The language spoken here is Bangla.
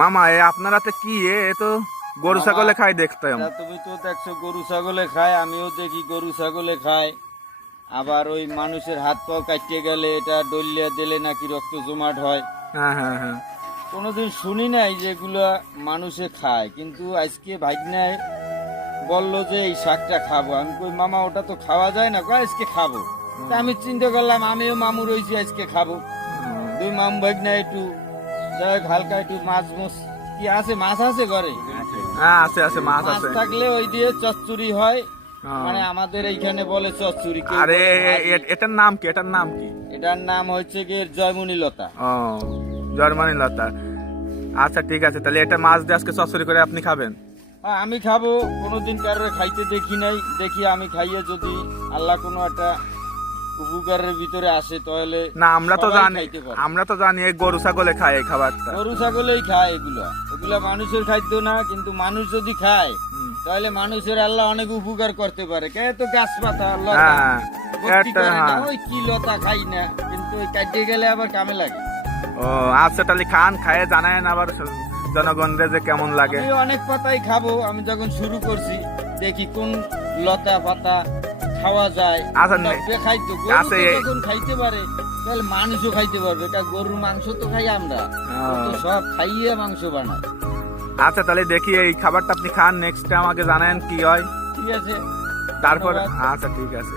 মামা আপনারা তো কি তো গরু ছাগলে খাই দেখতাম। তুমি তো দেখছো গরু ছাগলে খায়, আমিও দেখি গরু ছাগলে খায়। আবার ওই মানুষের হাত পা কাটতে গেলে এটা ডলিয়া দিলে নাকি রক্ত জমাট হয়। হ্যাঁ হ্যাঁ হ্যাঁ। কোনোদিন শুনি নাই যেগুলা মানুষে খায়, কিন্তু আজকে ভাগ্নায় বললো যে এই শাকটা খাবো। আমি কই মামা ওটা তো খাওয়া যায় না, কয় আজকে খাবো। তা আমি চিন্তা করলাম আমিও মামু রয়েছি, আজকে খাবো। দুই মামু ভাগ্না একটু যাই হালকা একটু মাছ কি আছে, মাছ আছে ঘরে? হ্যাঁ আছে আছে, মাছ মাছ আছে। থাকলে ওই দিয়ে চচ্চড়ি হয়, মানে আমাদের এইখানে বলে চচ্চড়ি। আরে এটার নাম কি? এটার নাম কি? এটার নাম হচ্ছে কি জয়মণি লতা। ও জয়মণি লতা। আচ্ছা ঠিক আছে, তাহলে এটা মাছ দিয়ে আজকে চচ্চড়ি করে আপনি খাবেন? হ্যাঁ আমি খাবো। কোনোদিন কারোর খাইতে দেখি নাই, দেখি আমি খাইয়ে যদি আল্লাহ কোনো একটা উপকারের ভিতরে আসে তাহলে। না আমরা তো জানি এই গরু ছাগলে খায় এই খাবারটা। গরু ছাগলেই খায় এগুলা, এগুলা মানুষের খাদ্য না। কিন্তু মানুষ যদি খায় তাহলে মানুষের আল্লাহ অনেক উপকার করতে পারে। কে তো গাছ পাতা আল্লাহ ওই কি লতা খাই না, কিন্তু ওই কাটিয়ে গেলে আবার কামে লাগে। ও আচ্ছা, তাহলে খান, খায় জানায়েন আবার জনগণরে যে কেমন লাগে। আমি অনেক পাতাই খাবো। আমি যখন শুরু করছি দেখি কোন লতা পাতা খাওয়া যায়। খাইতো যখন খাইতে পারে তাহলে মানুষও খাইতে পারবে। গরুর মাংস তো খাই আমরা, সব খাইয়ে মাংস বানাই। আচ্ছা তাহলে দেখি এই খাবারটা আপনি খান, নেক্সট আমাকে জানায়েন কি হয়। ঠিক আছে, তারপর আচ্ছা ঠিক আছে।